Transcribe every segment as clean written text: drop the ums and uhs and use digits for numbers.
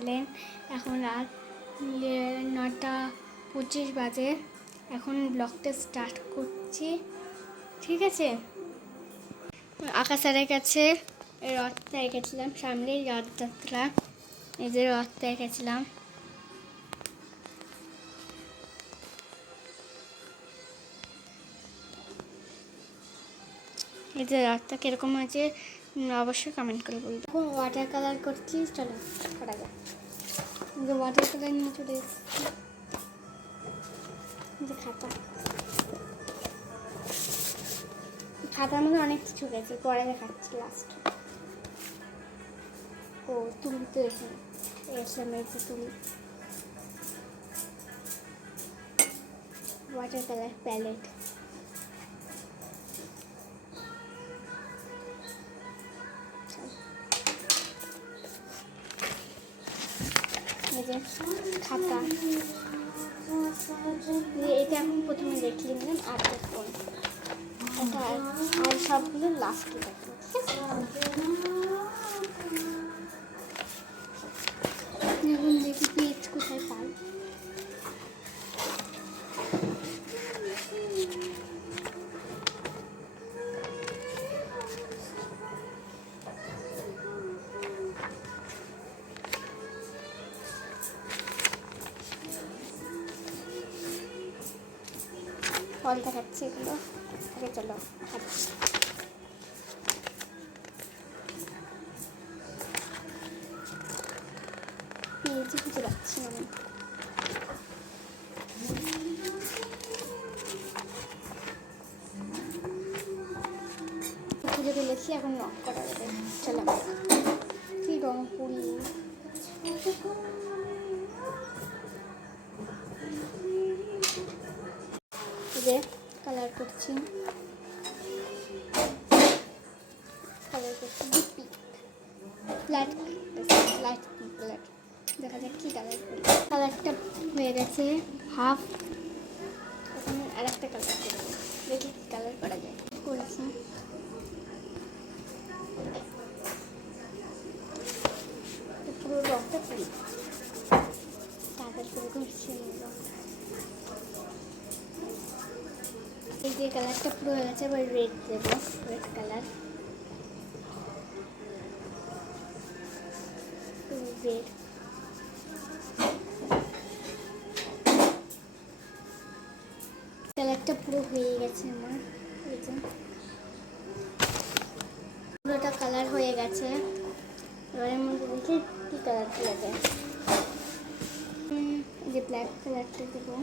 Channel. এখন রাত 9:25 বাজে। এখন ব্লগটা স্টার্ট করছি, ঠিক আছে। আকাশের কাছে রথটা এঁকেছিলাম, সামনেই রথযাত্রা। এই যে রথটা এঁকেছিলাম। এই যে রথটা কিরকম হয়েছে অবশ্যই কমেন্ট করে বলবো। এখন ওয়াটার কালার করছি, চলো করা যাক। যে ওয়াটার কালার নিয়ে চলে এসেছি, যে খাতার মধ্যে অনেক কিছু গেছে, পরে দেখাচ্ছি লাস্ট। ও তুলি তো এখানে এসে তুলি, ওয়াটার কালার প্যালেট। এই যে খাতা, এটা এখন প্রথমে দেখে নিলাম আর কোন এটা, আর সবগুলো লাস্টে দেখো, ঠিক আছে। এখন দেখি পেজ কোথায় পাই। ফল দেখাচ্ছি এগুলো, আগে চলো পেয়েছি, খুঁজে পাচ্ছি আমি। খুঁজে ফেলেছি, এখন রং করা যাবে, চলো। কি রং করি, যে কালার করছি, লাইট লাইট কালার, দেখা যাক কি কালার করি। কালারটা হয়ে গেছে হাফ, এখন আর একটা কালার করবো, দেখি কি কালার করা যায়। করেছি পুরো রংটা করি, তাড়াতাড়ি করে করছি রংটা। এই যে কালারটা পুরো হয়ে গেছে, এবার রেড দেবো, রেড কালার, রেড। কালারটা পুরো হয়ে গেছে আমার, এই যে পুরোটা কালার হয়ে গেছে। এবারে মধ্যে দেখি কি কালার দেওয়া যায়। যে ব্ল্যাক কালারটা দেবো,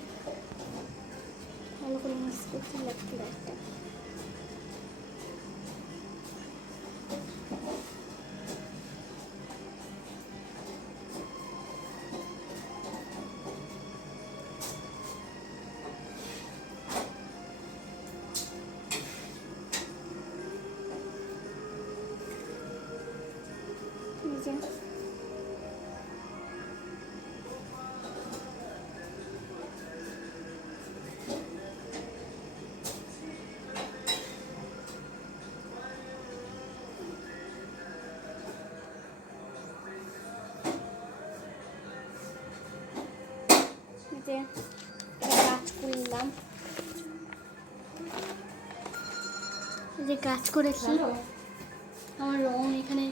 ভালো করে মিক্স করছি ব্ল্যাক কালারটা। কাজ করলাম, যে কাজ করেছি, আমার রং এখানে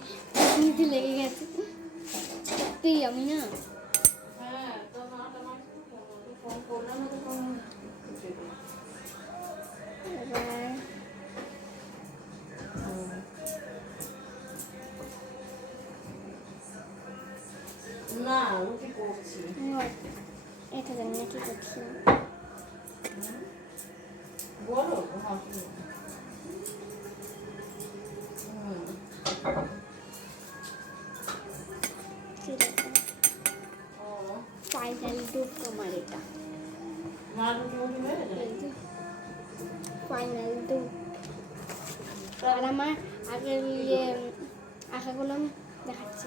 লেগে গেছে, আমি না এটা জানি না কি করছি। ফাইনাল লুক আমার এটা, ফাইনাল লুক। আর আমার আগের আঁকাগুলো দেখাচ্ছি।